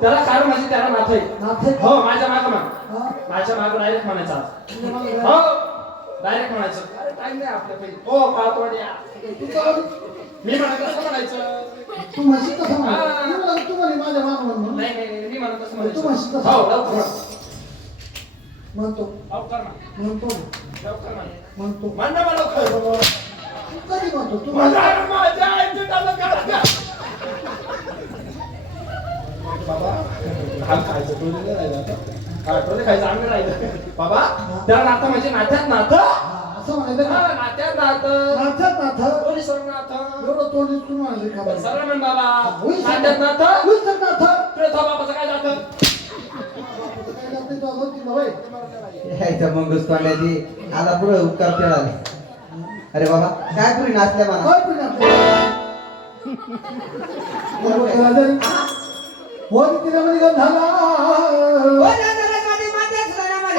त्याला कारण म्हणजे त्याला नाथ आहे? हो माझ्या माग हा? माझ्या माग डायरेक्ट म्हणायचं मागे हो? डायरेक्ट म्हणायचं अरे टाइम नाही आपल्याकडे हो. मी म्हणत कसं म्हणायचं तू म्हणशील कसं म्हणतो, तू म्हणे माझ्या मागं म्हण म्हणून. नाही नाही मी म्हणत कसं तू म्हणशील कसं? हो लवकर म्हण. म्हणतो लवकर म्हण. म्हणतो लवकर म्हण. म्हणतो म्हण ना मला लवकर. तू कधी म्हणतो तू मला बाबा हाल खायचं टोले नाही राहिलं आता. टोले खायचं अंग राहिलं. बाबा त्याला नातं म्हणजे नात्यात नातं? असं म्हणायचं का? नात्यात नातं. कोणी एवढं तोंड का बरं? म्हण बाबा. नात्यात नातं? होईल काय तिला आला पुढे उपकार फेडाले अरे बाबा काय पुरी नाचल्या मला? काय पण आपल्याला? बरोबर, राजा. हो तिला मध्ये गंध झाला